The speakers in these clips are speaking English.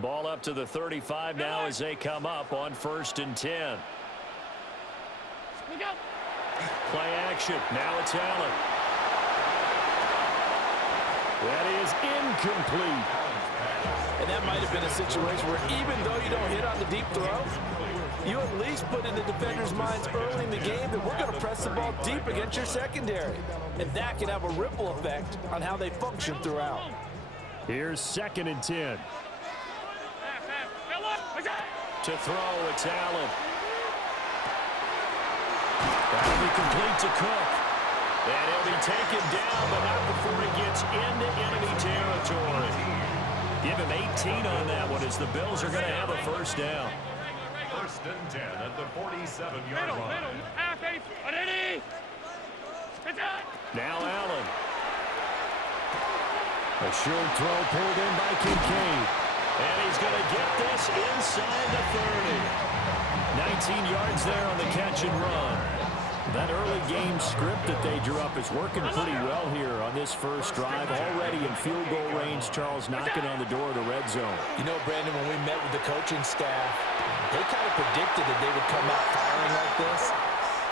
Ball up to the 35 now as they come up on 1st and 10. Play action. Now it's Allen. That is incomplete. And that might have been a situation where even though you don't hit on the deep throw, you at least put in the defender's minds early in the game that we're going to press the ball deep against your secondary. And that can have a ripple effect on how they function throughout. Here's 2nd and 10. To throw, it's Allen. That'll be complete to Cook. And he'll be taken down, but not before he gets into enemy territory. Give him 18 on that one as the Bills are going to have a 1st down. 1st and 10 at the 47-yard line. Now Allen. A short throw pulled in by Kincaid. And he's going to get this inside the 30. 19 yards there on the catch and run. That early game script that they drew up is working pretty well here on this first drive. Already in field goal range, Charles knocking on the door of the red zone. You know, Brandon, when we met with the coaching staff, they kind of predicted that they would come out firing like this.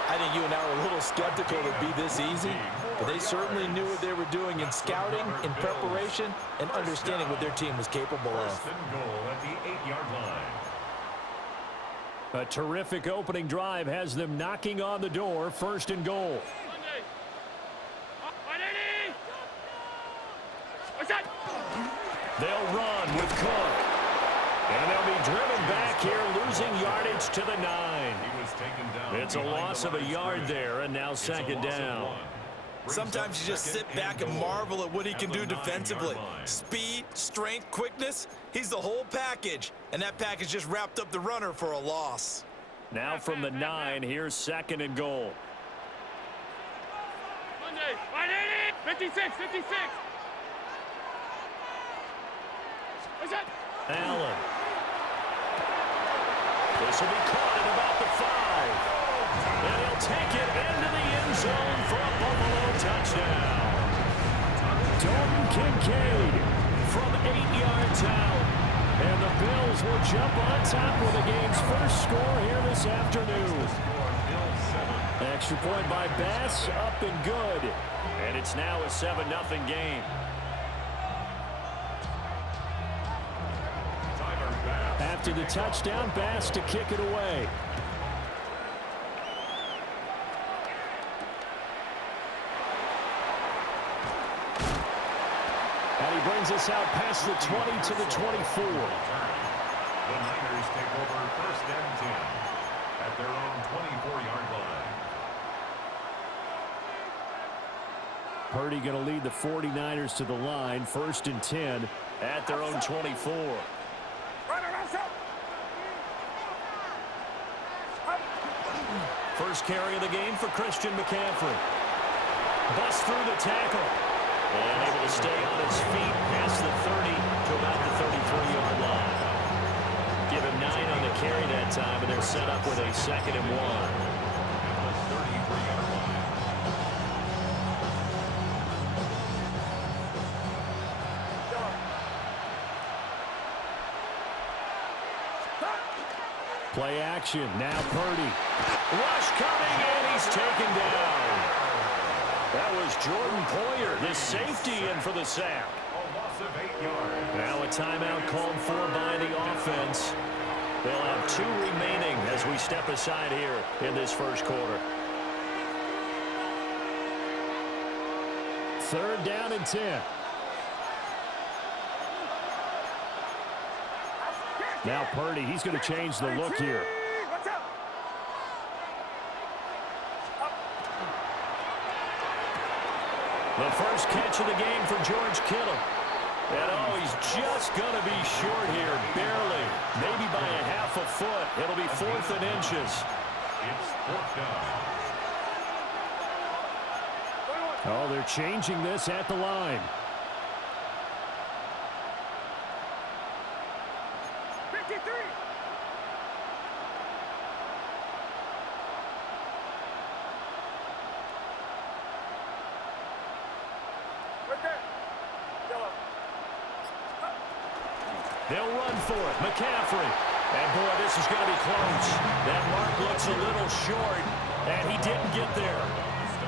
I think you and I were a little skeptical it would be this easy, but they certainly knew what they were doing in scouting, in preparation, and understanding what their team was capable of. 1st and goal at the 8-yard line. A terrific opening drive has them knocking on the door. 1st and goal. They'll run with Cook. And they'll be driven back here, losing yardage to the 9. It's a loss of a yard there, and now 2nd down. Sometimes you just sit back and marvel at what he can do defensively. Speed, strength, quickness, he's the whole package. And that package just wrapped up the runner for a loss. Now from the 9, here's 2nd and goal. 56. Allen. This will be caught at about the 5. And he'll take it into the end zone for a Buffalo touchdown. Dalton Kincaid from 8 yards out. And the Bills will jump on top with the game's first score here this afternoon. Extra point by Bass, up and good. And it's now a 7-0 game. After the touchdown, Bass to kick it away. And he brings us out past the 20 to the 24. The Niners take over 1st and 10 at their own 24-yard line. Purdy going to lead the 49ers to the line. 1st and 10 at their own 24. First carry of the game for Christian McCaffrey. Busts through the tackle. And able to stay on his feet past the 30 to about the 33-yard line. Give him 9 on the carry that time, and they're set up with a 2nd and 1. Play action. Now Purdy. Rush coming, and he's taken down. That was Jordan Poyer, the safety, in for the sack. A loss of 8 yards. Now a timeout called for by the offense. They'll have 2 remaining as we step aside here in this first quarter. 3rd down and 10. Now Purdy, he's going to change the look here. The first catch of the game for George Kittle. And oh, he's just going to be short here, barely. Maybe by a half a foot. It'll be 4th and inches. It's 4th down. Oh, they're changing this at the line. 53. Right there. Yellow. They'll run for it. McCaffrey. And, boy, this is going to be close. That mark looks a little short, and he didn't get there.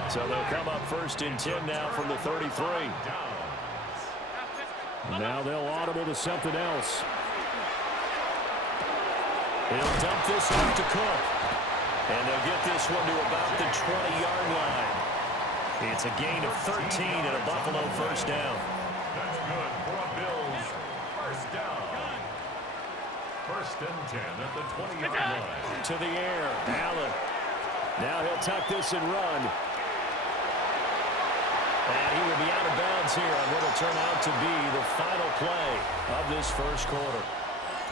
So they'll come up 1st and 10 now from the 33. Now they'll audible to something else. He'll dump this off to Cook. And they'll get this one to about the 20-yard line. It's a gain of 13 and a Buffalo 1st down. That's good for a Bills 1st down. 1st and 10 at the 20-yard line. To the air, Allen. Now he'll tuck this and run. And he will be out of bounds here on what will turn out to be the final play of this 1st quarter.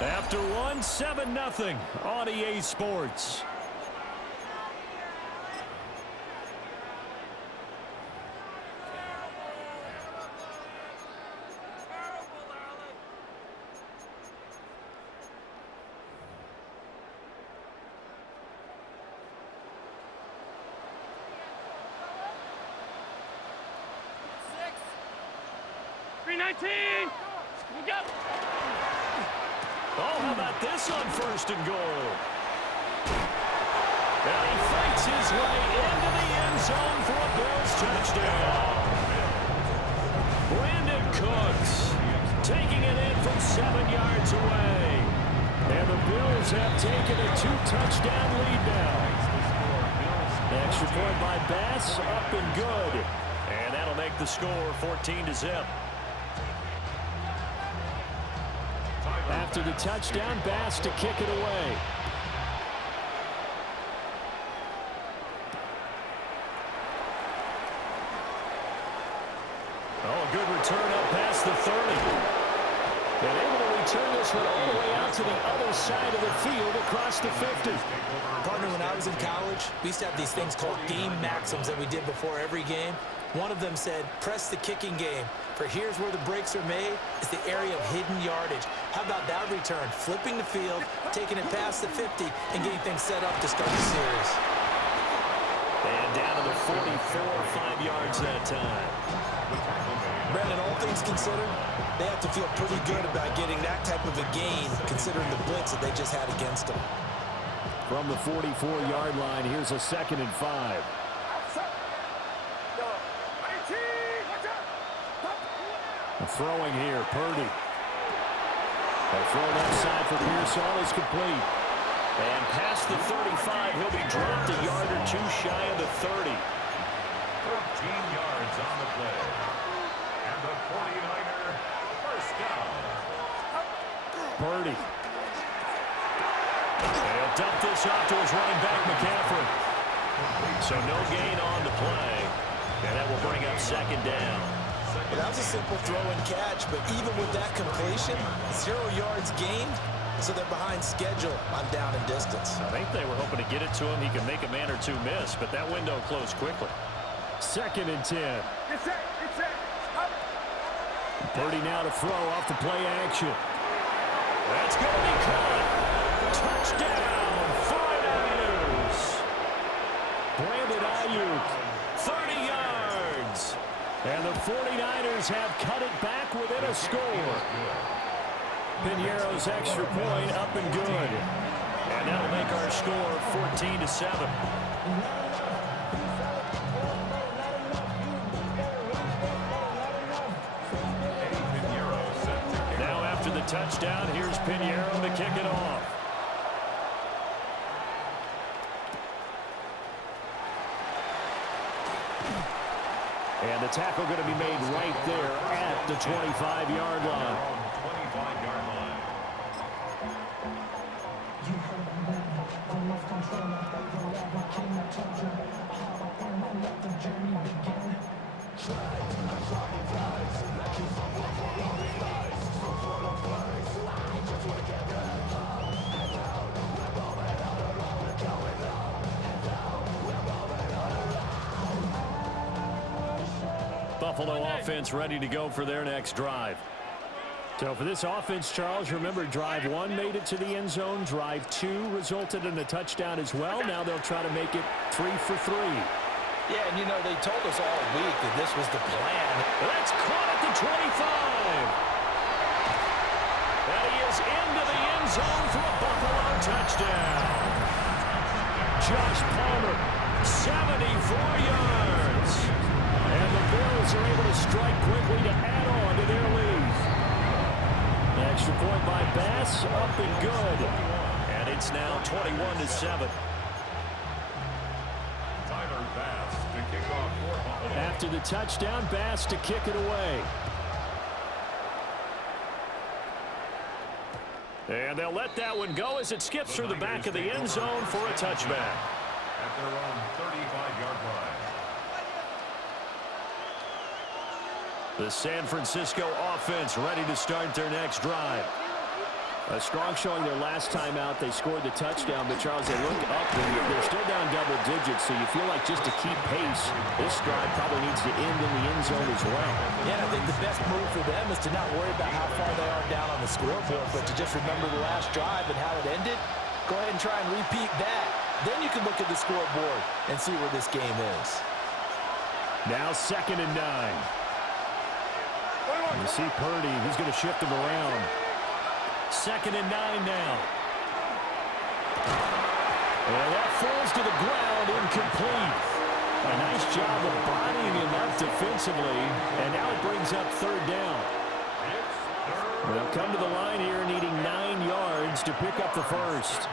After one, 7-0 on EA Sports. Oh, how about this on 1st and goal? And he fights his way into the end zone for a Bills touchdown. Brandon Cooks taking it in from 7 yards away. And the Bills have taken a 2-touchdown lead now. Extra point by Bass, up and good. And that'll make the score 14-0. After the touchdown, Bass to kick it away. Oh, a good return up past the 30. And able to return this one all the way out to the other side of the field across the 50. Partner, when I was in college, we used to have these things called game maxims that we did before every game. One of them said, press the kicking game. For here's where the breaks are made, is the area of hidden yardage. How about that return? Flipping the field, taking it past the 50, and getting things set up to start the series. And down to the 44, 5 yards that time. Brandon, all things considered, they have to feel pretty good about getting that type of a gain, considering the blitz that they just had against them. From the 44-yard line, here's a 2nd and 5. Throwing here, Purdy. A throw left side for Pearsall is complete. And past the 35, he'll be dropped a yard or two shy of the 30. 13 yards on the play. And the 49er 1st down. Purdy. He'll dump this off to his running back, McCaffrey. So no gain on the play. And that will bring up 2nd down. Well, that was a simple throw and catch, but even with that completion, 0 yards gained, so they're behind schedule on down and distance. I think they were hoping to get it to him. He could make a man or two miss, but that window closed quickly. 2nd and 10. Purdy now to throw off the play action. That's going to be caught. Touchdown, 49ers. Brandon Ayuk, 30 yards. And the 49ers have cut it back within a score. Piñeiro's extra point up and good. And that'll make our score 14-7. Now after the touchdown, here's Piñeiro to kick it off. And the tackle going to be made right there at the 25-yard line. 25-yard line. Buffalo offense ready to go for their next drive. So for this offense, Charles, remember drive 1 made it to the end zone. Drive 2 resulted in a touchdown as well. Now they'll try to make it 3 for 3. Yeah, and you know, they told us all week that this was the plan. That's caught at the 25. And he Josh Palmer, 74 yards. And the Bills are able to strike quickly to add on to their lead. An extra point by Bass, up and good. And it's now 21-7. After the touchdown, Bass to kick it away. And they'll let that one go as it skips through the back of the end zone for a touchback. At their own 35-yard line. The San Francisco offense ready to start their next drive. A strong showing their last time out. They scored the touchdown, but Charles, they look up and they're still down double digits, so you feel like just to keep pace, this drive probably needs to end in the end zone as well. Yeah, I think the best move for them is to not worry about how far they are down on the scoreboard, but to just remember the last drive and how it ended. Go ahead and try and repeat that. Then you can look at the scoreboard and see where this game is. Now 2nd and 9. You see Purdy, he's going to shift him around. 2nd and 9 now. And that falls to the ground, incomplete. A nice job of bodying him up defensively, and now it brings up 3rd down. They'll come to the line here needing 9 yards to pick up the first.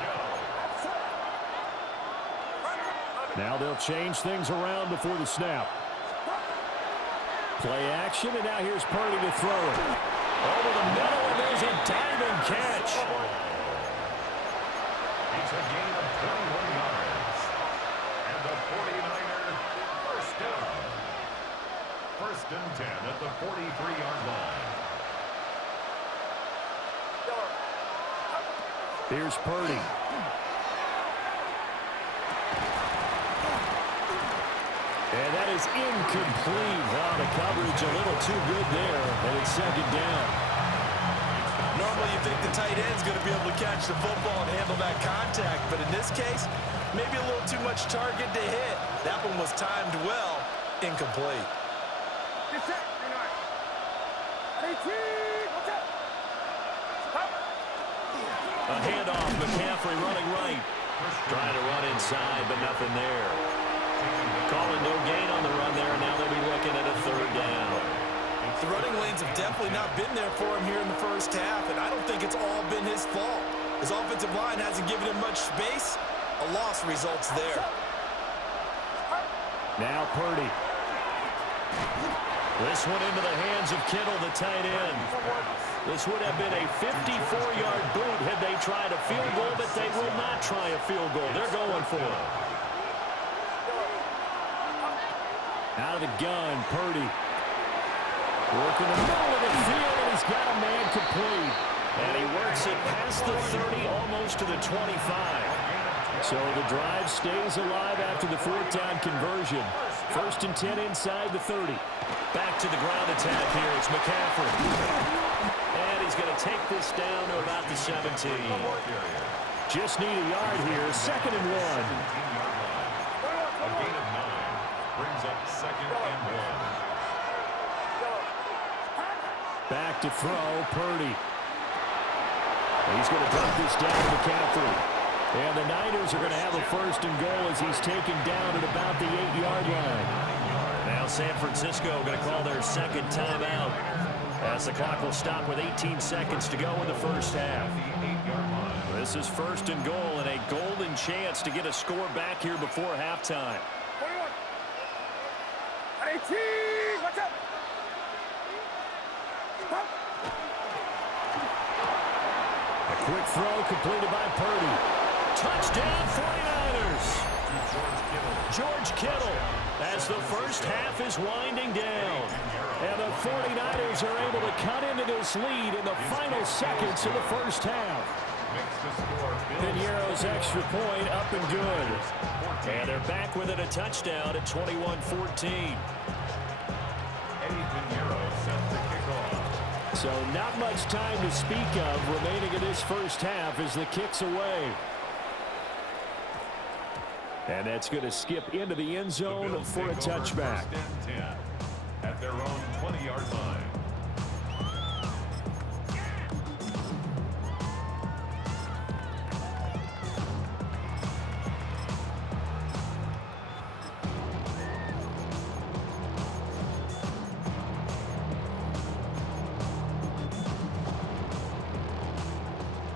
Now they'll change things around before the snap. Play action, and now here's Purdy to throw it. Over the middle, and there's a diving catch. It's a gain of 21 yards. And the 49er first down. 1st and 10 at the 43-yard line. Here's Purdy. And that is incomplete. Wow, the coverage a little too good there, and it's 2nd down. Normally you think the tight end's going to be able to catch the football and handle that contact, but in this case, maybe a little too much target to hit. That one was timed well, incomplete. A handoff, McCaffrey running right. Trying to run inside, but nothing there. Calling no gain on the run there, and now they'll be looking at a 3rd down. The running lanes have definitely not been there for him here in the first half, and I don't think it's all been his fault. His offensive line hasn't given him much space. A loss results there. Now Purdy. This one into the hands of Kittle, the tight end. This would have been a 54-yard boot had they tried a field goal, but they will not try a field goal. They're going for it. Out of the gun, Purdy. Working the middle of the field, and he's got a man complete. And he works it past the 30, almost to the 25. So the drive stays alive after the 4th down conversion. 1st and 10 inside the 30. Back to the ground attack here. It's McCaffrey. And he's going to take this down to about the 17. Just need a yard here. 2nd and 1. A gain of 9 brings up 2nd and 1. Back to throw, Purdy. He's going to drop this down to McCaffrey. And the Niners are going to have a 1st and goal as he's taken down at about the 8-yard line. Now San Francisco going to call their 2nd timeout as the clock will stop with 18 seconds to go in the first half. This is 1st and goal and a golden chance to get a score back here before halftime. 18, watch out! A quick throw completed by Purdy. Touchdown 49ers. George Kittle as the first half is winding down. And the 49ers are able to cut into this lead in the final seconds of the first half. Piñeiro's extra point up and good. And they're back with it, a touchdown at 21-14. So not much time to speak of remaining in this first half as the kick's away. And that's going to skip into the end zone for a touchback. At their own 20-yard line.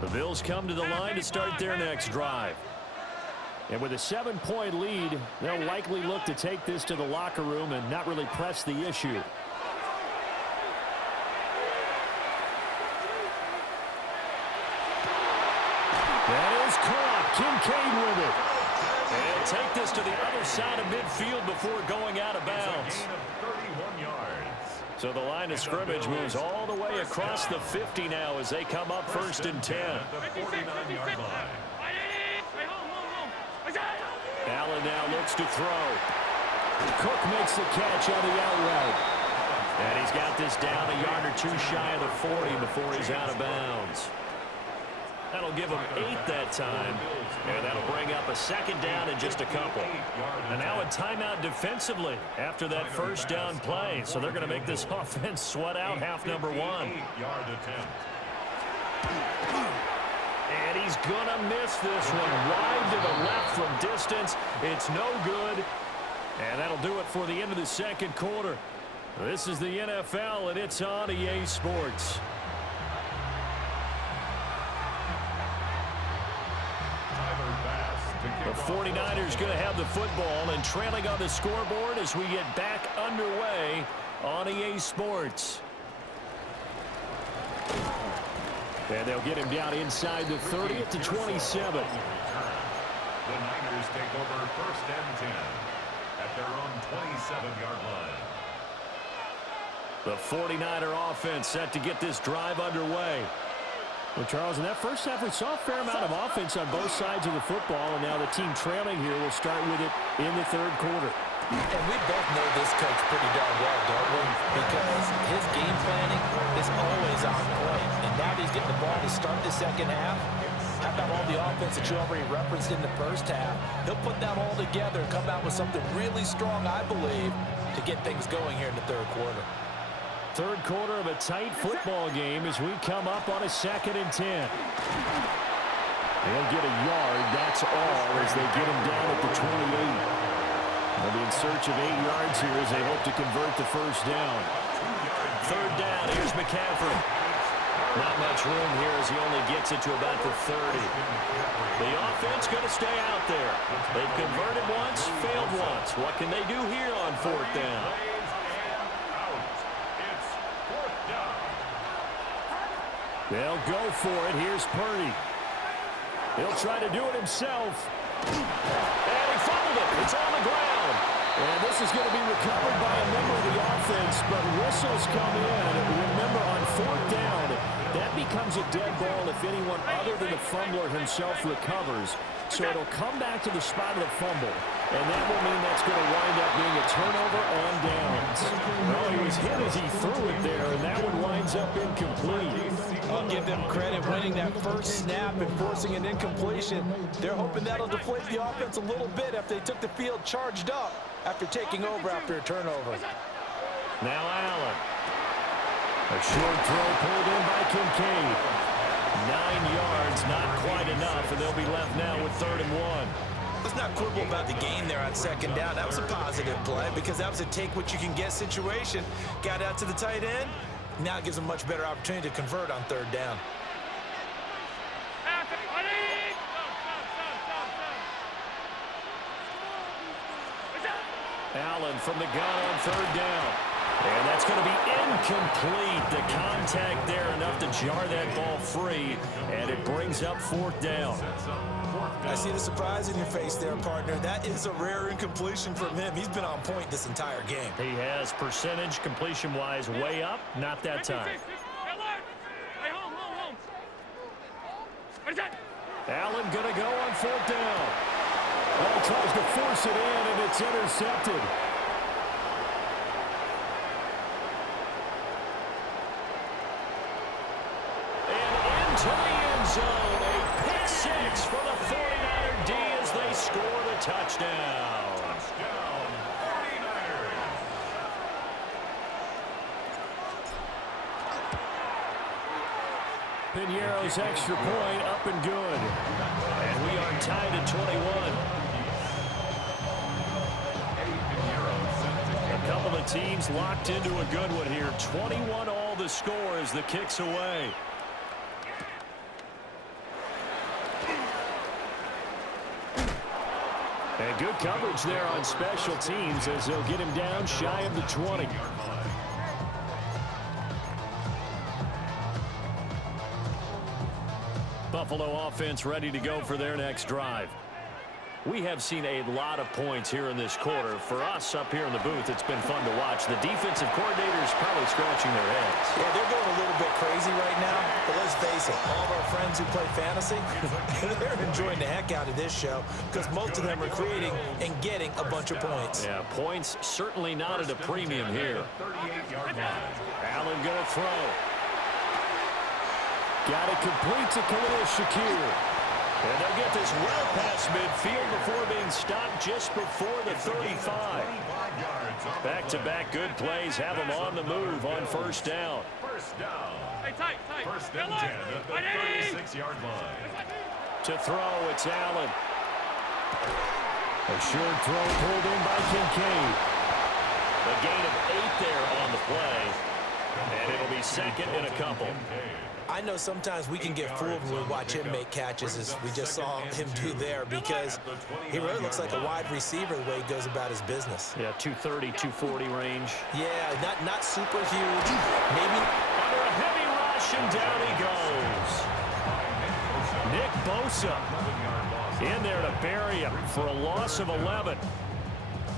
The Bills come to the line to start their next drive. And with a 7-point lead, they'll likely look to take this to the locker room and not really press the issue. That is caught. Kincaid with it. And take this to the other side of midfield before going out of bounds. So the line of scrimmage moves all the way across the 50 now as they come up 1st and 10. Allen now looks to throw. Cook makes the catch on the out route. And he's got this down a yard or two shy of the 40 before he's out of bounds. That'll give them 8 that time. And that'll bring up a 2nd down in just a couple. And now a timeout defensively after that 1st down play. So they're going to make this offense sweat out half number 1. And he's going to miss this one wide to the left from distance. It's no good. And that'll do it for the end of the 2nd quarter. This is the NFL, and it's on EA Sports. The 49ers going to have the football and trailing on the scoreboard as we get back underway on EA Sports. And they'll get him down inside the 30 to 27. The Niners take over 1st and 10 at their own 27-yard line. The 49er offense set to get this drive underway. Well, Charles, in that first half, we saw a fair amount of offense on both sides of the football, and now the team trailing here will start with it in the 3rd quarter. And we both know this coach pretty darn well, don't we? Because his game planning is always on point. And now he's getting the ball to start the 2nd half. How about all the offense that you already referenced in the 1st half? He'll put that all together and come out with something really strong, I believe, to get things going here in the 3rd quarter. 3rd quarter of a tight football game as we come up on a 2nd and 10. They'll get a yard, that's all, as they get him down at the 28. They'll be in search of 8 yards here as they hope to convert the 1st down. 3rd down, here's McCaffrey. Not much room here as he only gets it to about the 30. The offense going to stay out there. They've converted once, failed once. What can they do here on 4th down? They'll go for it. Here's Purdy. He'll try to do it himself. And he fumbled it. It's on the ground. And this is going to be recovered by a member of the offense, but whistles come in. Remember, on 4th down, that becomes a dead ball if anyone other than the fumbler himself recovers. So it'll come back to the spot of the fumble, and that will mean that's going to wind up being a turnover on downs. Well, he was hit as he threw it there, and that one winds up incomplete. I'll give them credit winning that 1st snap and forcing an incompletion. They're hoping that'll deflate the offense a little bit after they took the field charged up after taking over after a turnover. Now Allen. A short throw pulled in by Kincaid. 9 yards, not quite enough, and they'll be left now with 3rd and 1. Let's not quibble about the game there on 2nd down. That was a positive play because that was a take-what-you-can-get situation. Got out to the tight end. Now it gives them a much better opportunity to convert on 3rd down. Allen from the gun on 3rd down. And that's going to be incomplete. The contact there enough to jar that ball free, and it brings up 4th down. I see the surprise in your face there, partner. That is a rare incompletion from him. He's been on point this entire game. He has percentage completion-wise way up, not that time. Allen going to go on 4th down. Ball tries to force it in, and it's intercepted. To the end zone, a pick 6 for the 49er D as they score the touchdown. Touchdown, 49ers. Piñeiro's extra point up and good. And we are tied at 21. A couple of teams locked into a good one here. 21 all the score as the kick's away. And good coverage there on special teams as they'll get him down shy of the 20. Buffalo offense ready to go for their next drive. We have seen a lot of points here in this quarter. For us up here in the booth, it's been fun to watch. The defensive coordinators probably scratching their heads. Yeah, they're going a little bit crazy right now. But let's face it, all of our friends who play fantasy, they're enjoying the heck out of this show because most of them are creating and getting a bunch of points. Yeah, points certainly not at a premium here. 38-yard line. Allen going to throw. Got it complete to Khalil Shakir. And they'll get this well past midfield before being stopped just before the 35. Back-to-back good plays have them on the move on first down. First down. Hey, tight. First and 10 at the 36-yard line. To throw, it's Allen. A short throw pulled in by Kincaid. A gain of 8 there on the play. And it'll be second and a couple. I know sometimes we can get fooled when we watch him make catches, as we just saw him do there, because he really looks like a wide receiver the way he goes about his business. Yeah, 230, 240 range. Yeah, not super huge. Maybe Under a heavy rush, and down he goes. Nick Bosa in there to bury him for a loss of 11.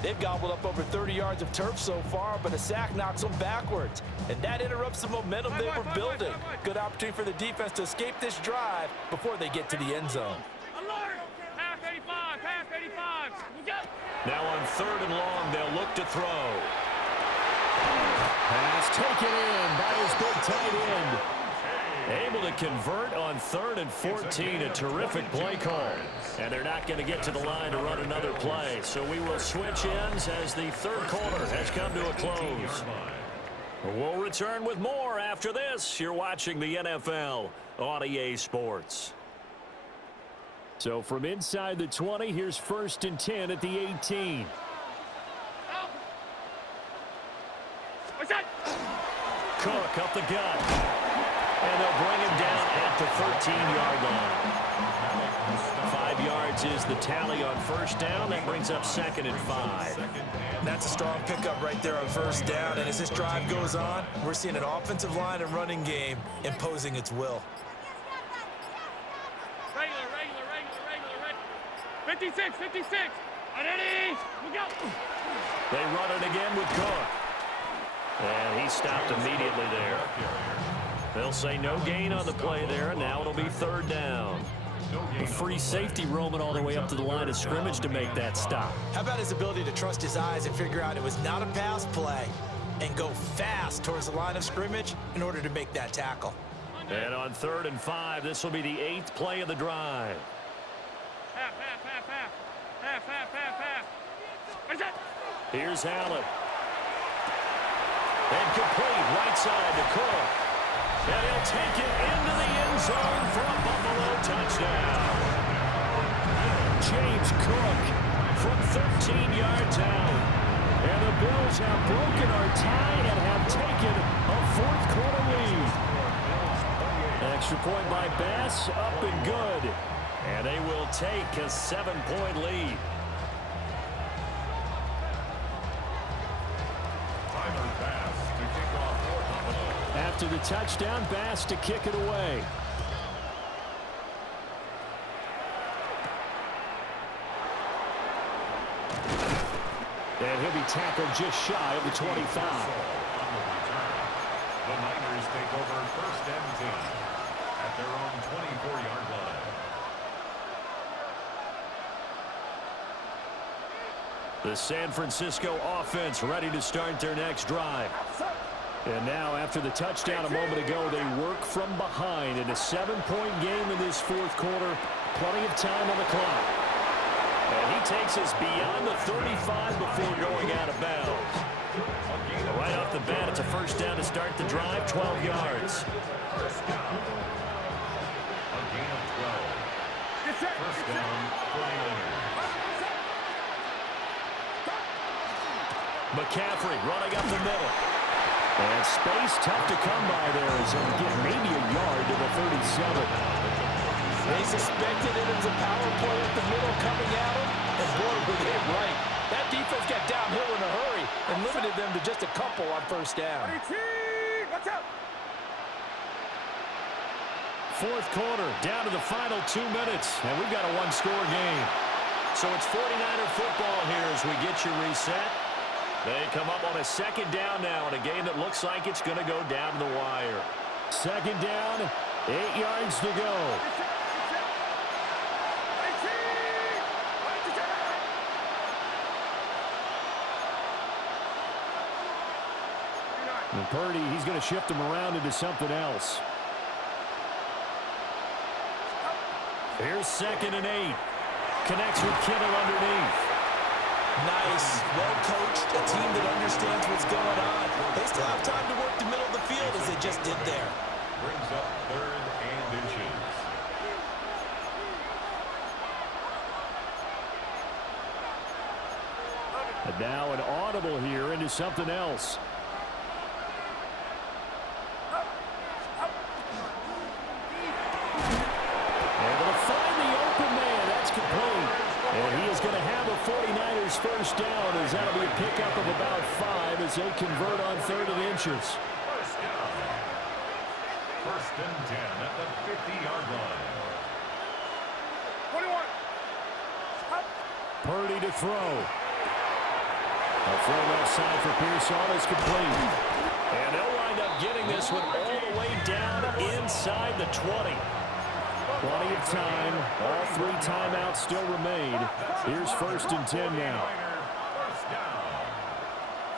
they've gobbled up over 30 yards of turf so far, but a sack knocks them backwards. And that interrupts the momentum they were building. Good opportunity for the defense to escape this drive before they get to the end zone. Half 85, half 85. Now on 3rd and long, they'll look to throw. Pass taken in by his big tight end. Able to convert on 3rd and 14, a terrific play call. And they're not going to get to the line to run another play. So we will switch ends as the 3rd quarter has come to a close. We'll return with more after this. You're watching the NFL on EA Sports. So from inside the 20, here's 1st and 10 at the 18. Cook up the gut. And they'll bring him down at the 13-yard line. 5 yards is the tally on 1st down. That brings up 2nd and 5. That's a strong pickup right there on 1st down. And as this drive goes on, we're seeing an offensive line and running game imposing its will. Regular. 56. Ready? We go. They run it again with Cook. And he stopped immediately there. They'll say no gain on the play there, and now it'll be 3rd down. A free safety roaming all the way up to the line of scrimmage to make that stop. How about his ability to trust his eyes and figure out it was not a pass play and go fast towards the line of scrimmage in order to make that tackle. And on 3rd and 5, this will be the 8th play of the drive. Half. What is that? Here's Allen. And complete right side to Cook. And he'll take it into the end zone for a Buffalo touchdown. James Cook from 13 yards out. And the Bills have broken our tie and have taken a 4th quarter lead. Extra point by Bass, up and good. And they will take a 7-point lead. After the touchdown, Bass to kick it away. And he'll be tackled just shy of the 25. The Niners take over 1st and 10 at their own 24-yard line. The San Francisco offense ready to start their next drive. And now, after the touchdown a moment ago, they work from behind in a 7-point game in this 4th quarter. Plenty of time on the clock. And he takes us beyond the 35 before going out of bounds. Right off the bat, it's a 1st down to start the drive, 12 yards. 1st down. A gain of 12. 1st down, 49ers. McCaffrey running up the middle. And space tough to come by there as he'll get maybe a yard to the 37. They suspected it was a power play up the middle coming at them, and boy, were they right. That defense got downhill in a hurry and limited them to just a couple on first down. Watch out. Fourth quarter, down to the final 2 minutes, and we've got a one-score game. So it's 49er football here as we get you reset. They come up on a second down now in a game that looks like it's going to go down the wire. Second down, 8 yards to go. And Purdy, he's going to shift him around into something else. Here's 2nd and 8. Connects with Kittle underneath. Nice, well-coached, a team that understands what's going on. They still have time to work the middle of the field as they just did there. Brings up 3rd and inches. And now an audible here into something else. Able to find the open man. That's complete. And he is going to have a 49ers first down as that'll be a pickup of about 5 as they convert on 3rd and inches. First down. 1st and 10 at the 50-yard line. 21. Purdy to throw. A throw left side for Pearson is complete. And they'll wind up getting this one all the way down inside the 20. Plenty of time. All 3 timeouts still remain. Here's 1st and 10 now. First down.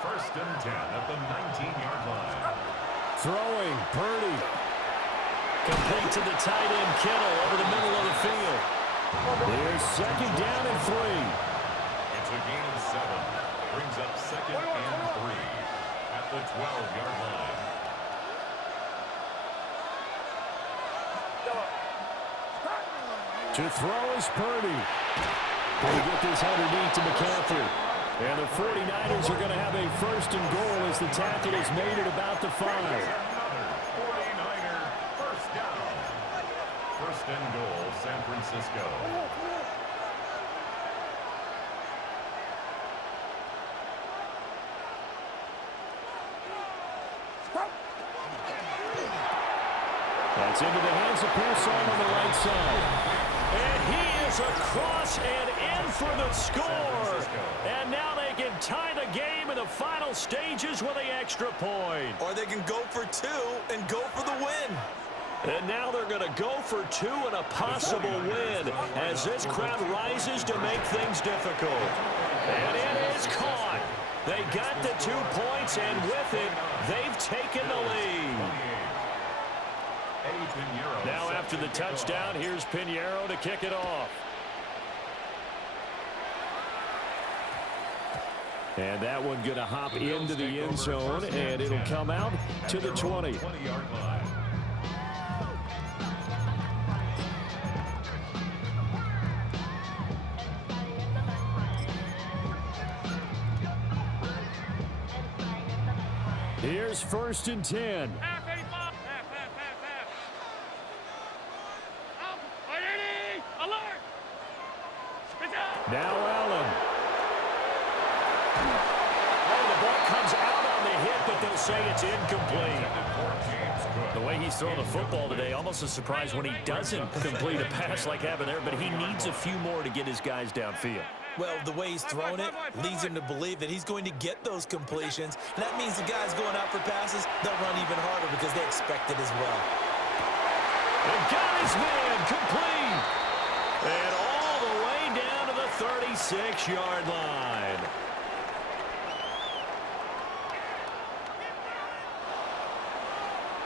1st and 10 at the 19-yard line. Throwing, Purdy. Complete to the tight end, Kittle, over the middle of the field. Here's 2nd down and 3. It's a gain of 7. Brings up 2nd and 3 at the 12-yard line. To throw is Purdy. Going to get this underneath to McCaffrey. And the 49ers are going to have a 1st and goal as the tackle is made at about the 5. Another 49er first down. 1st and goal, San Francisco. That's into the hands of Pearson on the right side. And he is across and in for the score. And now they can tie the game in the final stages with the extra point. Or they can go for 2 and go for the win. And now they're going to go for 2 and a possible win as this crowd rises to make things difficult. And it is caught. They got the 2 points, and with it, they've taken the lead. Now after the touchdown, here's Pinheiro to kick it off. And that one going to hop into the end zone, and it'll come out to the 20. 20-yard line. Here's 1st and 10. Half 85. Half. Out. Ready. Alert. It's out. Now Allen. Oh, the ball comes out on the hit, but they'll say it's incomplete. The way he's throwing the football today, almost a surprise when he doesn't complete a pass like happened there, but he needs a few more to get his guys downfield. Well, the way he's thrown it leads him to believe that he's going to get those completions. And that means the guys going out for passes, they'll run even harder because they expect it as well. And got his man complete. And all the way down to the 36-yard line.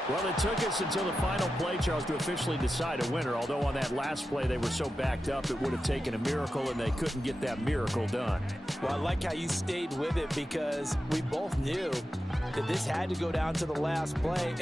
Well, it took us until the final play, Charles, to officially decide a winner. Although on that last play they were so backed up it would have taken a miracle, and they couldn't get that miracle done. Well, I like how you stayed with it because we both knew that this had to go down to the last play. And